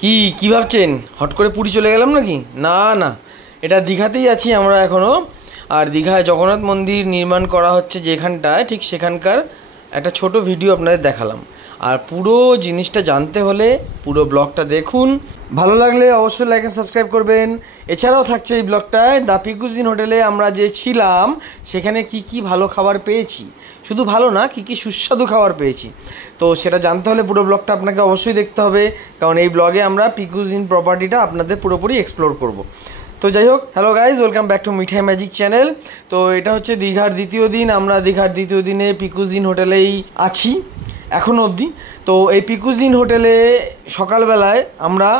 কি ভাবছেন হট করে পুরী চলে গেলাম নাকি? না না, এটা দীঘাতেই আছি আমরা এখনও। আর দীঘায় জগন্নাথ মন্দির নির্মাণ করা হচ্ছে যেখানটায়, ঠিক সেখানকার একটা ছোট ভিডিও আপনাদের দেখালাম। আর পুরো জিনিসটা জানতে হলে পুরো ব্লগটা দেখুন। ভালো লাগলে অবশ্যই লাইক এন্ড সাবস্ক্রাইব করবেন। এছাড়াও থাকছে এই ব্লগটায় দ্য পিকুজিন হোটেলে আমরা যে ছিলাম সেখানে কি ভালো খাবার পেয়েছি, শুধু ভালো না, কি সুস্বাদু খাবার পেয়েছি। তো সেটা জানতে হলে পুরো ব্লগটা আপনাকে অবশ্যই দেখতে হবে, কারণ এই ব্লগে আমরা পিকুজিন প্রপার্টিটা আপনাদের পুরোপুরি এক্সপ্লোর করব। তো যাই হোক, hello guys, welcome back to Mithai magic channel. তো এটা হচ্ছে দীঘার দ্বিতীয় দিন। আমরা দীঘার দ্বিতীয় দিনে পিকুজিন হোটেলেই আছি এখনও অবধি। তো এই পিকুজিন হোটেলে সকালবেলায় আমরা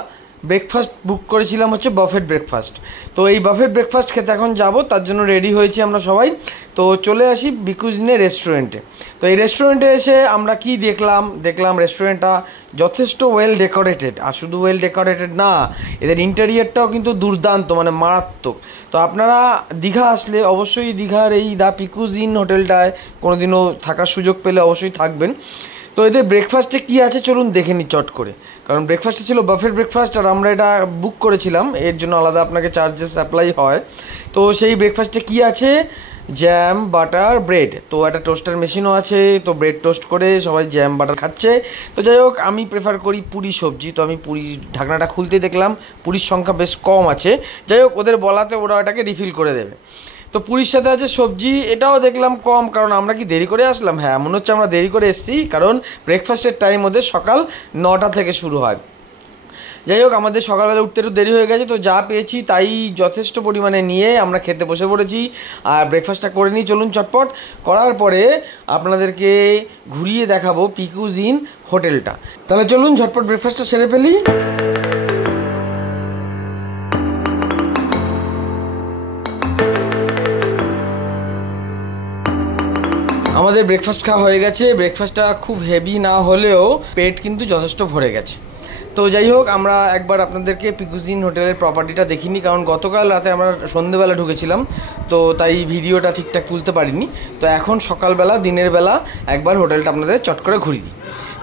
ব্রেকফাস্ট বুক করেছিলাম, হচ্ছে বাফেট ব্রেকফাস্ট। তো এই বাফেট ব্রেকফাস্ট খেতে এখন যাব, তার জন্য রেডি হয়েছি আমরা সবাই। তো চলে আসি পিকুজিনের রেস্টুরেন্টে। তো এই রেস্টুরেন্টে এসে আমরা কি দেখলাম রেস্টুরেন্টটা যথেষ্ট ওয়েল ডেকোরেটেড। আর শুধু ওয়েল ডেকোরেটেড না, এদের ইন্টেরিয়ারটাও কিন্তু দুর্দান্ত, মানে মারাত্মক। তো আপনারা দীঘা আসলে অবশ্যই দীঘার এই দ্য পিকুজিন হোটেলটায় কোনোদিনও থাকার সুযোগ পেলে অবশ্যই থাকবেন। তো এদের ব্রেকফাস্টে কী আছে চলুন দেখে নিই চট করে, কারণ ব্রেকফাস্টে ছিল বাফেট ব্রেকফাস্ট আর আমরা এটা বুক করেছিলাম, এর জন্য আলাদা আপনাকে চার্জেস অ্যাপ্লাই হয়। তো সেই ব্রেকফাস্টে কী আছে, জ্যাম, বাটার, ব্রেড। তো একটা টোস্টার মেশিনও আছে, তো ব্রেড টোস্ট করে সবাই জ্যাম বাটার খাচ্ছে। তো যাই হোক, আমি প্রেফার করি পুরি সবজি, তো আমি পুরি ঢাকনাটা খুলতে দেখলাম পুরির সংখ্যা বেশ কম আছে। যাই হোক, ওদের বলাতে ওরা এটাকে রিফিল করে দেবে। তো পুরীর সাথে আছে সবজি, এটাও দেখলাম কম, কারণ আমরা কি দেরি করে আসলাম? হ্যাঁ, মনে হচ্ছে আমরা দেরি করে এসেছি, কারণ ব্রেকফাস্টের টাইম ওদের সকাল 9টা থেকে শুরু হয়। যাই হোক, আমাদের সকালবেলা উঠতে একটু দেরি হয়ে গেছে, তো যা পেয়েছি তাই যথেষ্ট পরিমাণে নিয়ে আমরা খেতে বসে পড়েছি। আর ব্রেকফাস্টটা করে নিই চলুন চটপট। করার পরে আপনাদেরকে ঘুরিয়ে দেখাবো পিকুজিন হোটেলটা। তাহলে চলুন ঝটপট ব্রেকফাস্টটা সেরে ফেলি। আমাদের ব্রেকফাস্ট খাওয়া হয়ে গেছে। ব্রেকফাস্টটা খুব হেভি না হলেও পেট কিন্তু যথেষ্ট ভরে গেছে। তো যাই হোক, আমরা একবার আপনাদেরকে পিকুজিন হোটেলের প্রপার্টিটা দেখিনি, কারণ গতকাল রাতে আমরা সন্ধ্যেবেলা ঢুকেছিলাম, তো তাই ভিডিওটা ঠিকঠাক তুলতে পারিনি। তো এখন সকালবেলা দিনের বেলা একবার হোটেলটা আপনাদের চট করে ঘুরিয়ে দিই।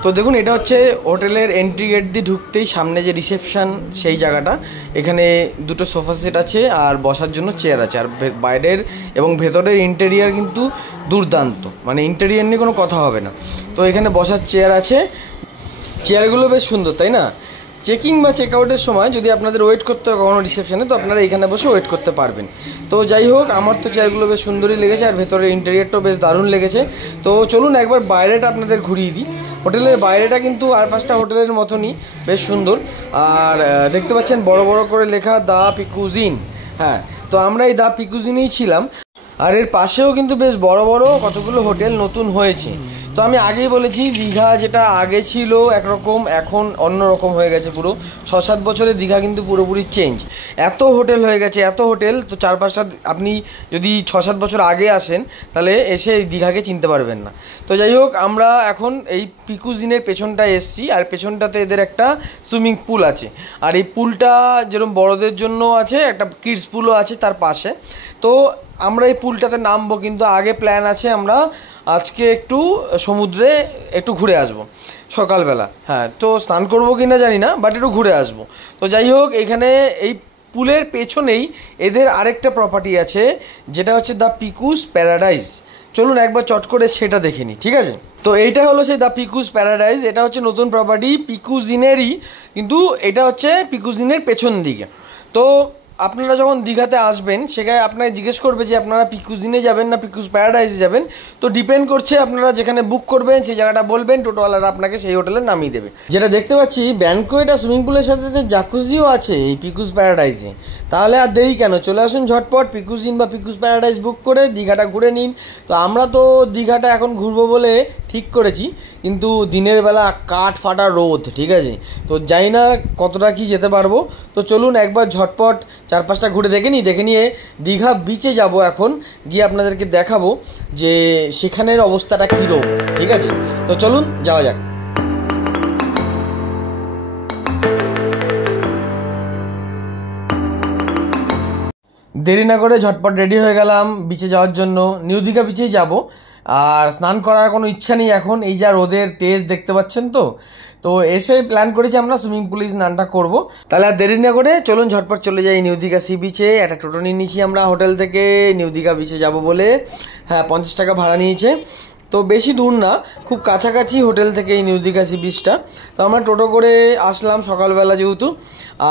তো দেখুন, এটা হচ্ছে হোটেলের এন্ট্রি গেট দিয়ে ঢুকতেই সামনে যে রিসেপশন, সেই জায়গাটা। এখানে দুটো সোফা সেট আছে আর বসার জন্য চেয়ার আছে। আর বাইরের এবং ভেতরের ইন্টেরিয়ার কিন্তু দুর্দান্ত, মানে ইন্টেরিয়ার নিয়ে কোনো কথা হবে না। তো এখানে বসার চেয়ার আছে, চেয়ারগুলো বেশ সুন্দর, তাই না? চেকিং বা চেক আউটের সময় যদি আপনাদের ওয়েট করতে হয় কখনো রিসেপশনে, তো আপনারা এখানে বসে ওয়েট করতে পারবেন। তো যাই হোক, আমার তো চেয়ারগুলো বেশ সুন্দরই লেগেছে, আর ভেতরের ইন্টেরিয়ারটাও বেশ দারুণ লেগেছে। তো চলুন একবার বাইরেটা আপনাদের ঘুরিয়ে দিই। হোটেলের বাইরেটা কিন্তু আর 5টা হোটেলের মতনই বেশ সুন্দর। আর দেখতে পাচ্ছেন বড় বড় করে লেখা দ্য পিকুজিন। হ্যাঁ, তো আমরা এই দ্য পিকুজিনেই ছিলাম। আর এর পাশেও কিন্তু বেশ বড় বড় কতগুলো হোটেল নতুন হয়েছে। তো আমি আগেই বলেছি, দীঘা যেটা আগে ছিল একরকম, এখন অন্য রকম হয়ে গেছে পুরো। 6-7 বছরের দীঘা কিন্তু পুরোপুরি চেঞ্জ। এত হোটেল হয়ে গেছে, এত হোটেল, তো 4-5টা আপনি যদি 6-7 বছর আগে আসেন তাহলে এসে এই দীঘাকে চিনতে পারবেন না। তো যাই হোক, আমরা এখন এই পিকুজিনের পেছনটায় এসছি, আর পেছনটাতে এদের একটা সুইমিং পুল আছে। আর এই পুলটা যেরকম বড়দের জন্য আছে, একটা কিডস পুলও আছে তার পাশে। তো আমরা এই পুলটাতে নামবো, কিন্তু আগে প্ল্যান আছে আমরা আজকে একটু সমুদ্রে একটু ঘুরে আসব সকালবেলা। হ্যাঁ, তো স্নান করবো কি না জানি না, বাট একটু ঘুরে আসবো। তো যাই হোক, এখানে এই পুলের পেছনেই এদের আরেকটা প্রপার্টি আছে, যেটা হচ্ছে দ্য পিকুস প্যারাডাইজ। চলুন একবার চট করে সেটা দেখে নিই, ঠিক আছে? তো এইটা হলো সেই দ্য পিকুস প্যারাডাইজ। এটা হচ্ছে নতুন প্রপার্টি পিকুজিনেরই, কিন্তু এটা হচ্ছে পিকুজিনের পেছন দিকে। তো আপনারা যখন দীঘাতে আসবেন, সেখানে আপনাকে জিজ্ঞেস করবে যে আপনারা পিকুজিনে যাবেন না পিকুস প্যারাডাইসে যাবেন। তো ডিপেন্ড করছে আপনারা যেখানে বুক করবেন সেই জায়গাটা বলবেন, টোটোওয়ালারা আপনাকে সেই হোটেলে নামিয়ে দেবে। যেটা দেখতে পাচ্ছি, ব্যানকোয়েট আর সুইমিং পুলের সাথে সাথে জাকুজিও আছে এই পিকুস প্যারাডাইসে। তাহলে আর দেরি কেন, চলে আসুন ঝটপট পিকুজিন বা পিকুস প্যারাডাইস বুক করে দীঘাটা ঘুরে নিন। তো আমরা তো দীঘাটা এখন ঘুরবো বলে ঠিক করেছি, কিন্তু দিনের বেলা কাঠ ফাটা রোদ, ঠিক আছে? তো জানি না কতটা কি যেতে পারবো। তো চলুন একবার ঝটপট 4-5টা ঘুরে দেখে নিয়ে দীঘা বিচে যাব এখন, গিয়ে আপনাদেরকে দেখাবো যে সেখানের অবস্থাটা কীরকম, ঠিক আছে? তো চলুন যাওয়া যাক। দেরি না করে ঝটপট রেডি হয়ে গেলাম বিচে যাওয়ার জন্য। নিউ দীঘা বিচেই যাব, আর স্নান করার কোনো ইচ্ছা নেই এখন, এই যা রোদের তেজ দেখতে পাচ্ছেন। তো এসে প্ল্যান করেছি আমরা সুইমিং পুলে স্নানটা করবো। তাহলে আর দেরি না করে চলুন ঝটপট চলে যাই নিউ দীঘা সি বিচে। একটা টোটো নিয়ে নিয়েছি আমরা হোটেল থেকে নিউ দীঘা বিচে যাব বলে। হ্যাঁ, 50 টাকা ভাড়া নিয়েছে। তো বেশি দূর না, খুব কাছাকাছি হোটেল থেকে এই নিউ দীঘা সি বিচটা। তো আমরা টোটো করে আসলাম সকালবেলা যেহেতু।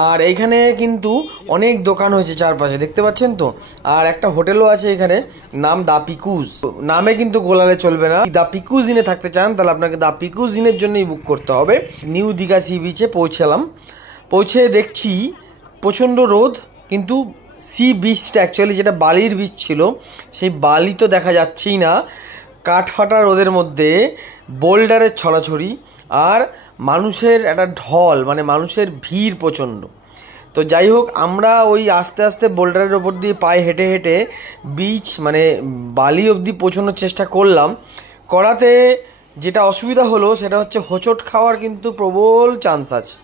আর এইখানে কিন্তু অনেক দোকান হয়েছে চারপাশে, দেখতে পাচ্ছেন তো। আর একটা হোটেলও আছে এখানে, নাম দা পিকুজ। নামে কিন্তু গোলালে চলবে না। দা পিকুজ ইনে থাকতে চান তাহলে আপনাকে দা পিকুজ ইনের জন্যই বুক করতে হবে। নিউ দীঘা সি বিচে পৌঁছালাম। পৌঁছে দেখছি প্রচণ্ড রোদ, কিন্তু সি বিচটা অ্যাকচুয়ালি যেটা বালির বিচ ছিল সেই বালি তো দেখা যাচ্ছেই না। কাঠফাটা রোদের মধ্যে বোল্ডারের ছড়াছড়ি আর মানুষের একটা ঢল, মানে মানুষের ভিড় প্রচণ্ড। তো যাই হোক, আমরা ওই আস্তে আস্তে বোল্ডারের ওপর দিয়ে পায়ে হেঁটে হেঁটে বিচ মানে বালি অবধি পৌঁছানোর চেষ্টা করলাম। করাতে যেটা অসুবিধা হলো সেটা হচ্ছে হোঁচট খাওয়ার কিন্তু প্রবল চান্স আছে।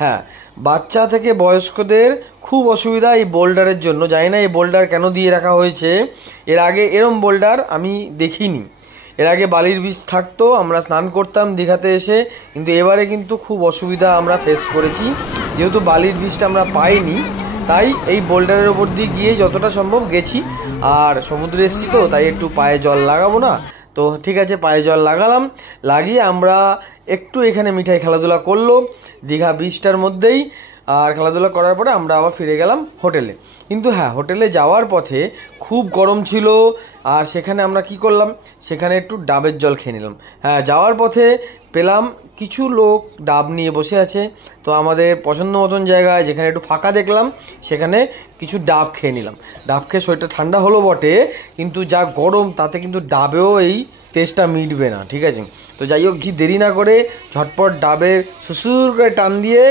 হ্যাঁ, বাচ্চা থেকে বয়স্কদের খুব অসুবিধা এই বোল্ডারের জন্য। জানি না এই বোল্ডার কেন দিয়ে রাখা হয়েছে, এর আগে এরম বোল্ডার আমি দেখিনি। এর আগে বালির বিচ থাকতো, আমরা স্নান করতাম দীঘাতে এসে, কিন্তু এবারে কিন্তু খুব অসুবিধা আমরা ফেস করেছি। যেহেতু বালির বিচটা আমরা পাইনি, তাই এই বোল্ডারের ওপর দিয়ে গিয়ে যতটা সম্ভব গেছি। আর সমুদ্রে এসেছি তো, তাই একটু পায়ে জল লাগাবো না? তো ঠিক আছে, পায়ে জল লাগালাম। লাগিয়ে আমরা একটু এখানে মিঠাই খেলাধুলা করলো দীঘা বিচটার মধ্যেই। আর খেলাধুলা করার পরে আমরা আবার ফিরে গেলাম হোটেলে। কিন্তু হ্যাঁ, হোটেলে যাওয়ার পথে খুব গরম ছিল। আর সেখানে আমরা কি করলাম, সেখানে একটু ডাবের জল খেয়ে নিলাম। হ্যাঁ, যাওয়ার পথে পেলাম কিছু লোক ডাব নিয়ে বসে আছে। তো আমাদের পছন্দ মতন জায়গায় যেখানে একটু ফাঁকা দেখলাম সেখানে কিছু ডাব খেয়ে নিলাম। ডাব খেয়ে শরীরটা ঠান্ডা হলো বটে, কিন্তু যা গরম তাতে কিন্তু ডাবেও এই টেস্টটা মিটবে না। ঠিক আছে, তো যাই হোক, দেরি না করে ঝটপট ডাবের সুসুর করে টান দিয়ে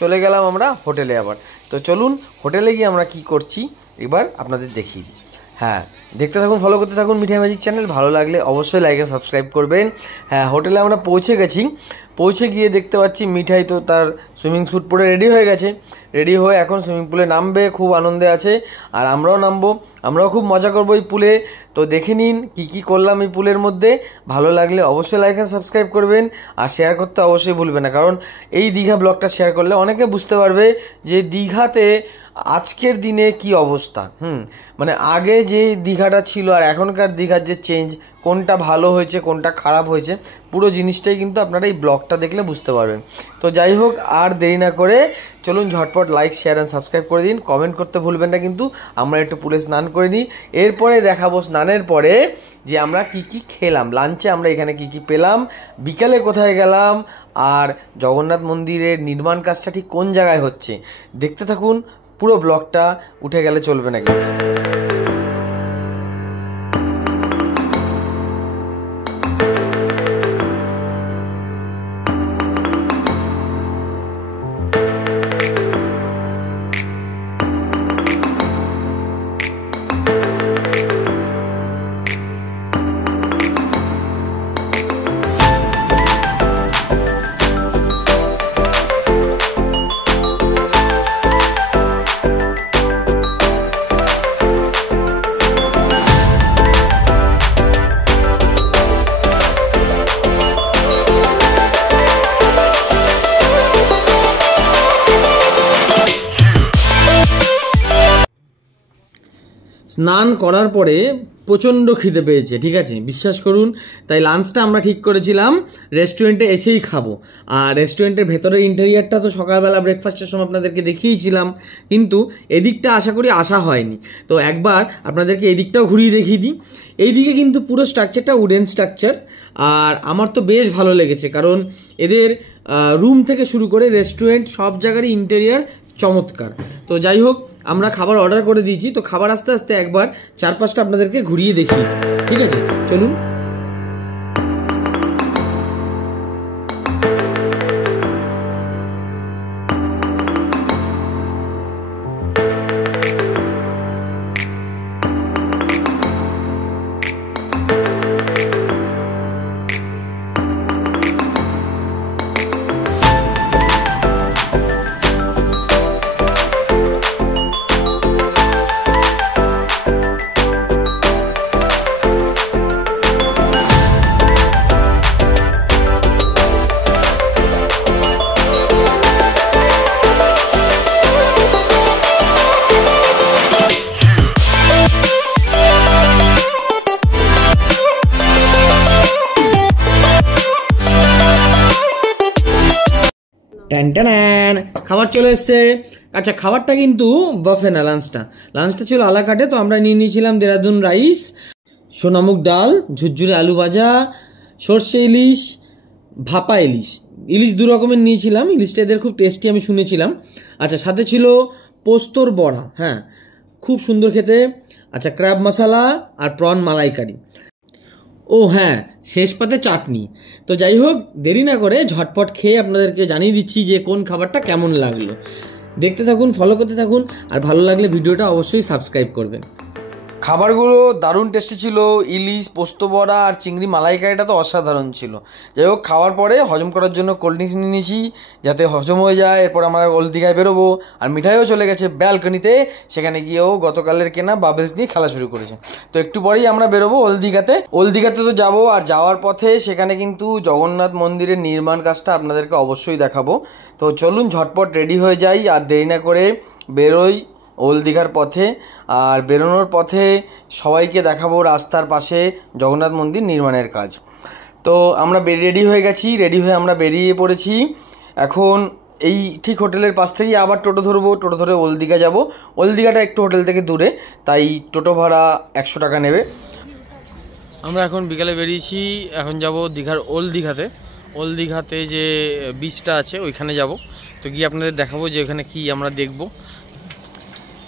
চলে গেলাম আমরা হোটেলে আবার। তো চলুন হোটেলে গিয়ে আমরা কি করছি এবার আপনাদের দেখিয়ে দিই। হ্যাঁ, দেখতে থাকুন, ফলো করতে থাকুন মিঠাই ম্যাজিক চ্যানেল। ভালো লাগলে অবশ্যই লাইক আর সাবস্ক্রাইব করবেন। হ্যাঁ, হোটেলে আমরা পৌঁছে গেছি। পৌঁছে গিয়ে দেখতে পাচ্ছি মিঠাই তো তার সুইমিং স্যুট পরে রেডি হয়ে গেছে। রেডি হয়ে এখন সুইমিং পুলে নামবে, খুব আনন্দে আছে। আর আমরাও নামবো, আমরাও খুব মজা করবো এই পুলে। তো দেখে নিন কি কি করলাম এই পুলের মধ্যে। ভালো লাগলে অবশ্যই লাইক আর সাবস্ক্রাইব করবেন, আর শেয়ার করতে অবশ্যই ভুলবেন না, কারণ এই দীঘা ব্লগটা শেয়ার করলে অনেকে বুঝতে পারবে যে দীঘাতে আজকের দিনে কি অবস্থা। মানে আগে যে দীঘাটা ছিল আর এখনকার দীঘার যে চেঞ্জ, কোনটা ভালো হয়েছে কোনটা খারাপ হয়েছে, পুরো জিনিসটাই কিন্তু আপনারা এই ব্লগটা দেখলে বুঝতে পারবেন। তো যাই হোক, আর দেরি না করে চলুন ঝটপট লাইক শেয়ার অ্যান্ড সাবস্ক্রাইব করে দিন। কমেন্ট করতে ভুলবেন না কিন্তু। আমরা একটু পুলে স্নান করে নিই, এরপরে দেখাবো স্নানের পরে যে আমরা কি কি খেলাম, লাঞ্চে আমরা এখানে কি কি পেলাম, বিকালে কোথায় গেলাম, আর জগন্নাথ মন্দিরের নির্মাণ কাজটা ঠিক কোন জায়গায় হচ্ছে। দেখতে থাকুন, পুরো ব্লগটা উঠে গেলে চলবে না কিন্তু। স্নান করার পরে প্রচণ্ড খিদে পেয়েছে, ঠিক আছে, বিশ্বাস করুন। তাই লাঞ্চটা আমরা ঠিক করেছিলাম রেস্টুরেন্টে এসেই খাবো। আর রেস্টুরেন্টের ভেতরের ইন্টেরিয়ারটা তো সকালবেলা ব্রেকফাস্টের সময় আপনাদেরকে দেখিয়েছিলাম, কিন্তু এদিকটা আশা করি আসা হয়নি। তো একবার আপনাদেরকে এদিকটাও ঘুরিয়ে দেখিয়ে দিই। এইদিকে কিন্তু পুরো স্ট্রাকচারটা উডেন স্ট্রাকচার। আর আমার তো বেশ ভালো লেগেছে, কারণ এদের রুম থেকে শুরু করে রেস্টুরেন্ট সব জায়গারই ইন্টেরিয়ার চমৎকার। তো যাই হোক, আমরা খাবার অর্ডার করে দিয়েছি। তো খাবার আস্তে আস্তে একবার চারপাশটা আপনাদেরকে ঘুরিয়ে দেখি, ঠিক আছে, চলুন। ট্যান ট্যান, খাবার চলে এসছে। আচ্ছা, খাবারটা কিন্তু বাফে না, লাঞ্চটা ছিল আলাকাটে। তো আমরা নিয়ে নিয়েছিলাম দেরাদুন রাইস, সোনামুগ ডাল, ঝুরঝুরে আলু ভাজা, সর্ষে ইলিশ, ভাপা ইলিশ 2 রকমের নিয়েছিলাম। ইলিশটা এদের খুব টেস্টি, আমি শুনেছিলাম। আচ্ছা, সাথে ছিল পোস্তর বড়া, হ্যাঁ খুব সুন্দর খেতে। আচ্ছা, ক্র্যাব মশলা আর প্রন মালাইকারি। ও হ্যাঁ, শেষ পাতে চাটনি। তো যাই হোক, দেরি না করে ঝটপট খেয়ে আপনাদেরকে জানিয়ে দিচ্ছি যে কোন খাবারটা কেমন লাগলো। দেখতে থাকুন, ফলো করতে থাকুন, আর ভালো লাগলে ভিডিওটা অবশ্যই সাবস্ক্রাইব করবেন। খাবারগুলো দারুণ টেস্টি ছিল। ইলিশ, পোস্ত বড়া আর চিংড়ি মালাইকারিটা তো অসাধারণ ছিল। যাই হোক, খাওয়ার পরে হজম করার জন্য কোল্ড ড্রিঙ্কস নিয়ে নিয়েছি যাতে হজম হয়ে যায়। এরপর আমরা ওল্ড দীঘায় বেরোবো। আর মিঠাইও চলে গেছে ব্যালকনিতে, সেখানে গিয়েও গতকালের কেনা বাবেলস নিয়ে খেলা শুরু করেছে। তো একটু পরেই আমরা বেরোবো ওল্ড দীঘাতে তো যাবো। আর যাওয়ার পথে সেখানে কিন্তু জগন্নাথ মন্দিরের নির্মাণ কাজটা আপনাদেরকে অবশ্যই দেখাবো। তো চলুন ঝটপট রেডি হয়ে যাই, আর দেরি না করে বেরোই ওল্ড দীঘার পথে। আর বেরোনোর পথে সবাইকে দেখাবো রাস্তার পাশে জগন্নাথ মন্দির নির্মাণের কাজ। তো আমরা রেডি হয়ে গেছি, রেডি হয়ে আমরা বেরিয়ে পড়েছি। এখন এই ঠিক হোটেলের পাশ থেকেই আবার টোটো ধরবো, টোটো ধরে ওল্ড দীঘা যাবো। ওল্ড দীঘাটা একটু হোটেল থেকে দূরে, তাই টোটো ভাড়া 100 টাকা নেবে। আমরা এখন বিকালে বেরিয়েছি, এখন যাব দীঘার ওল্ড দীঘাতে যে বিচটা আছে ওইখানে যাব। তো গিয়ে আপনাদের দেখাবো যে ওখানে কি আমরা দেখব।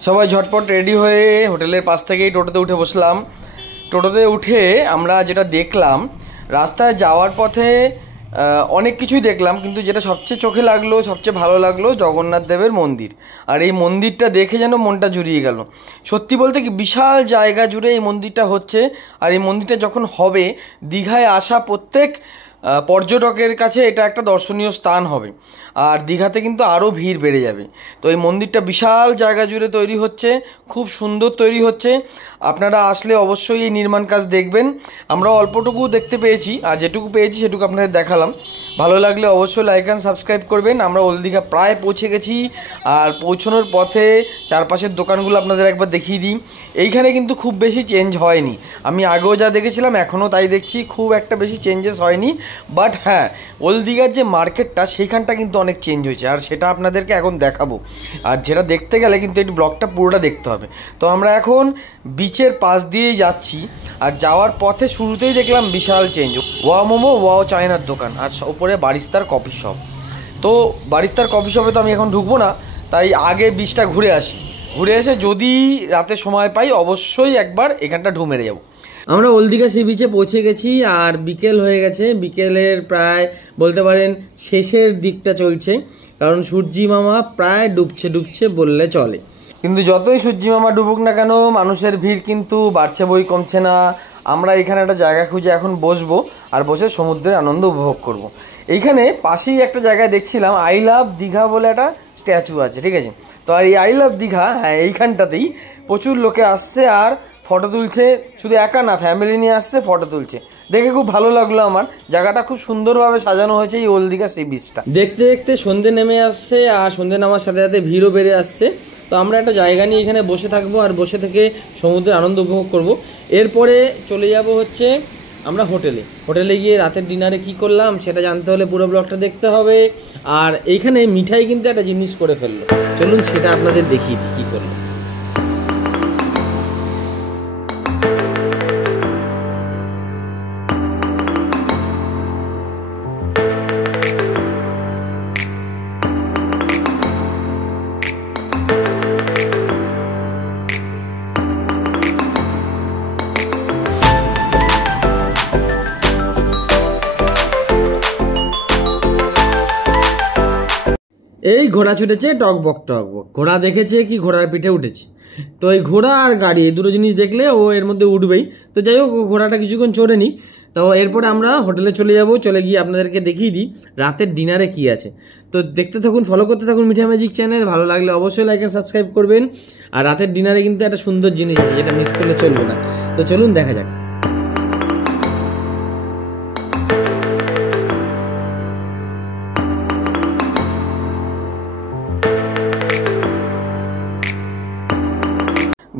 সবাই ঝটপট রেডি হয়ে হোটেলের পাশ থেকেই টোটোতে উঠে বসলাম। টোটোতে উঠে আমরা যেটা দেখলাম, রাস্তায় যাওয়ার পথে অনেক কিছুই দেখলাম, কিন্তু যেটা সবচেয়ে চোখে লাগলো, সবচেয়ে ভালো লাগলো জগন্নাথ দেবের মন্দির। আর এই মন্দিরটা দেখে যেন মনটা জুড়িয়ে গেল। সত্যি বলতে কি, বিশাল জায়গা জুড়ে এই মন্দিরটা হচ্ছে। আর এই মন্দিরটা যখন হবে, দীঘায় আসা প্রত্যেক পর্যটকের কাছে এটা একটা দর্শনীয় স্থান হবে। আর দীঘাতে কিন্তু আরও ভিড় বেড়ে যাবে। তো এই মন্দিরটা বিশাল জায়গা জুড়ে তৈরি হচ্ছে, খুব সুন্দর তৈরি হচ্ছে। আপনারা আসলে অবশ্যই এই নির্মাণ কাজ দেখবেন। আমরা অল্পটুকু দেখতে পেয়েছি, আর যেটুকু পেয়েছি সেটুকু আপনাদের দেখালাম। ভালো লাগলে অবশ্যই লাইক অ্যান্ড সাবস্ক্রাইব করবেন। আমরা ওল্ড দীঘা প্রায় পৌঁছে গেছি। আর পৌঁছানোর পথে চারপাশের দোকানগুলো আপনাদের একবার দেখিয়ে দিই। এইখানে কিন্তু খুব বেশি চেঞ্জ হয়নি, আমি আগেও যা দেখেছিলাম এখনও তাই দেখছি, খুব একটা বেশি চেঞ্জেস হয়নি। বাট হ্যাঁ, ওল্ড দীঘার যে মার্কেটটা সেইখানটা কিন্তু অনেক চেঞ্জ হয়েছে, আর সেটা আপনাদেরকে এখন দেখাবো। আর যেটা দেখতে গেলে কিন্তু এই ব্লগটা পুরোটা দেখতে হবে। তো আমরা এখন বিচের পাশ দিয়েই যাচ্ছি, আর যাওয়ার পথে শুরুতেই দেখলাম বিশাল চেঞ্জ। ওয়াও মোমো, ওয়াও চায়নার দোকান, আর ওপরে বারিস্তার কফি শপ। তো বারিস্তার কফি শপে তো আমি এখন ঢুকবো না, তাই আগে বিচটা ঘুরে আসি। ঘুরে এসে যদি রাতে সময় পাই অবশ্যই একবার এখানটা ঢু মেরে যাবো। আমরা ওল্ড দীঘা সি বিচে পৌঁছে গেছি, আর বিকেল হয়ে গেছে। বিকেলের প্রায় বলতে পারেন শেষের দিকটা চলছে, কারণ সূর্যি মামা প্রায় ডুবছে বললে চলে। কিন্তু যতই সূর্যি মামা ডুবুক না কেন, মানুষের ভিড় কিন্তু বাড়ছে বই কমছে না। আমরা এখানে একটা জায়গা খুঁজে এখন বসবো, আর বসে সমুদ্রের আনন্দ উপভোগ করব। এইখানে পাশেই একটা জায়গায় দেখছিলাম আই লাভ দীঘা বলে একটা স্ট্যাচু আছে, ঠিক আছে। তো আর এই আই লাভ দীঘা, হ্যাঁ এইখানটাতেই প্রচুর লোকে আসছে আর ফটো তুলছে। শুধু একা না, ফ্যামিলি নিয়ে আসছে, ফটো তুলছে। দেখে খুব ভালো লাগলো আমার। জায়গাটা খুব সুন্দরভাবে সাজানো হয়েছে এই ওল্ড দীঘা সি বিচটা। দেখতে দেখতে সন্ধে নেমে আসছে, আর সন্ধে নামার সাথে সাথে ভিড়ও বেড়ে আসছে। তো আমরা একটা জায়গা নিয়ে এখানে বসে থাকবো, আর বসে থেকে সমুদ্রের আনন্দ উপভোগ করব। এরপরে চলে যাব হচ্ছে আমরা হোটেলে গিয়ে রাতের ডিনারে কি করলাম সেটা জানতে হলে পুরো ব্লগটা দেখতে হবে। আর এইখানে মিঠাই কিন্তু একটা জিনিস করে ফেললো, চলুন সেটা আপনাদের দেখিয়ে দিই কী করলো। এই ঘোড়া ছুটেছে টকবক, ঘোড়া দেখেছে কি ঘোড়ার পিঠে উঠেছে। তো এই ঘোড়া আর গাড়ি, এই দুটো জিনিস দেখলে ও এর মধ্যে উঠবেই। তো যাই হোক, ঘোড়াটা কিছুক্ষণ চড়ে নি। তো এরপরে আমরা হোটেলে চলে যাব। চলে গিয়ে আপনাদেরকে দেখিয়ে দিই রাতের ডিনারে কি আছে। তো দেখতে থাকুন, ফলো করতে থাকুন মিঠা ম্যাজিক চ্যানেল। ভালো লাগলে অবশ্যই লাইক আর সাবস্ক্রাইব করবেন। আর রাতের ডিনারে কিন্তু একটা সুন্দর জিনিস আছে, যেটা মিস করলে চলবে না। তো চলুন দেখা যাক।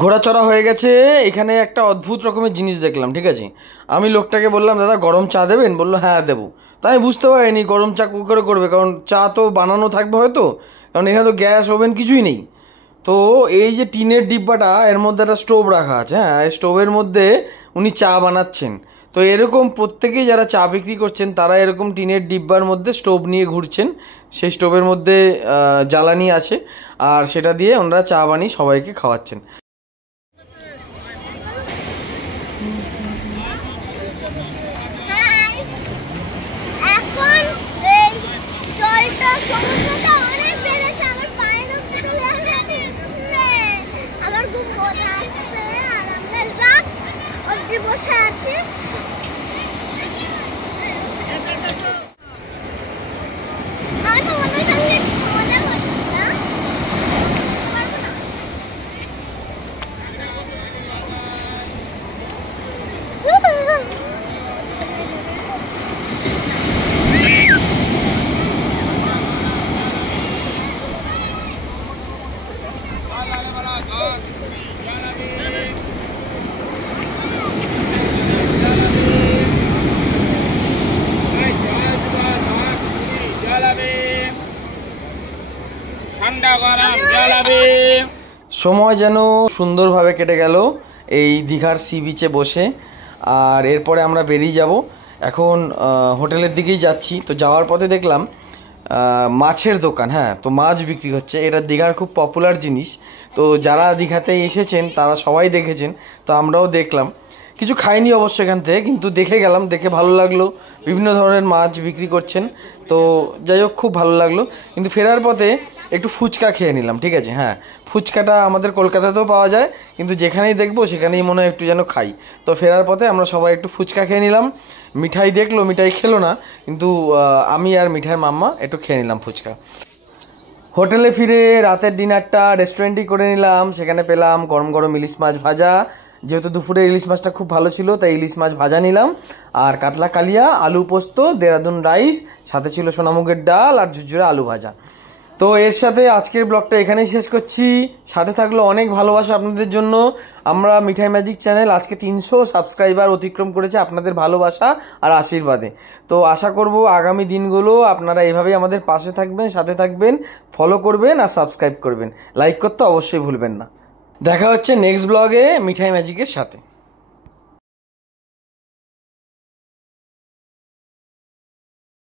ঘোরাচড়া হয়ে গেছে। এখানে একটা অদ্ভুত রকমের জিনিস দেখলাম, ঠিক আছে। আমি লোকটাকে বললাম, দাদা গরম চা দেবেন? বললো হ্যাঁ দেবো। তাই আমি বুঝতে পারিনি গরম চা কী করে করবে, কারণ চা তো বানানো থাকবে হয়তো, কারণ এখানে তো গ্যাস ওভেন কিছুই নেই। তো এই যে টিনের ডিব্বাটা, এর মধ্যে একটা স্টোভ রাখা আছে, হ্যাঁ, এই স্টোভের মধ্যে উনি চা বানাচ্ছেন। তো এরকম প্রত্যেকেই যারা চা বিক্রি করছেন তারা এরকম টিনের ডিব্বার মধ্যে স্টোভ নিয়ে ঘুরছেন। সেই স্টোভের মধ্যে জ্বালানি আছে, আর সেটা দিয়ে ওনারা চা বানিয়ে সবাইকে খাওয়াচ্ছেন। বসে আছি সময় যেন সুন্দরভাবে কেটে গেল এই দীঘার সি বিচে বসে। আর এরপরে আমরা বেরিয়ে যাব, এখন হোটেলের দিকেই যাচ্ছি। তো যাওয়ার পথে দেখলাম মাছের দোকান, হ্যাঁ, তো মাছ বিক্রি হচ্ছে। এটা দীঘার খুব পপুলার জিনিস, তো যারা দীঘাতে এসেছেন তারা সবাই দেখেছেন, তো আমরাও দেখলাম। কিছু খাইনি অবশ্য এখান থেকে, কিন্তু দেখে গেলাম, দেখে ভালো লাগলো। বিভিন্ন ধরনের মাছ বিক্রি করছেন, তো যাই হোক খুব ভালো লাগলো। কিন্তু ফেরার পথে একটু ফুচকা খেয়ে নিলাম, ঠিক আছে। হ্যাঁ, ফুচকাটা আমাদের কলকাতাতেও পাওয়া যায়, কিন্তু যেখানেই দেখবো সেখানেই মনে হয় একটু যেন খাই। তো ফেরার পথে আমরা সবাই একটু ফুচকা খেয়ে নিলাম। মিঠাই দেখলো, মিঠাই খেলো না, কিন্তু আমি আর মিঠাইয়ের মাম্মা একটু খেয়ে নিলাম ফুচকা। হোটেলে ফিরে রাতের ডিনারটা রেস্টুরেন্টই করে নিলাম। সেখানে পেলাম গরম গরম ইলিশ মাছ ভাজা। যেহেতু দুপুরে ইলিশ মাছটা খুব ভালো ছিল, তাই ইলিশ মাছ ভাজা নিলাম। আর কাতলা কালিয়া, আলু পোস্ত, দেরাদুন রাইস, সাথে ছিল সোনামুগের ডাল আর ঝুরঝুরে আলু ভাজা। তো এর সাথে আজকের ব্লগটা এখানেই শেষ করছি। সাথে থাকলো অনেক ভালোবাসা আপনাদের জন্য। আমরা মিঠাই ম্যাজিক চ্যানেল আজকে 300 সাবস্ক্রাইবার অতিক্রম করেছে আপনাদের ভালোবাসা আর আশীর্বাদে। তো আশা করব আগামী দিনগুলো আপনারা এভাবেই আমাদের পাশে থাকবেন, সাথে থাকবেন, ফলো করবেন আর সাবস্ক্রাইব করবেন। লাইক করতে অবশ্যই ভুলবেন না। দেখা হচ্ছে নেক্সট ব্লগে মিঠাই ম্যাজিকের সাথে।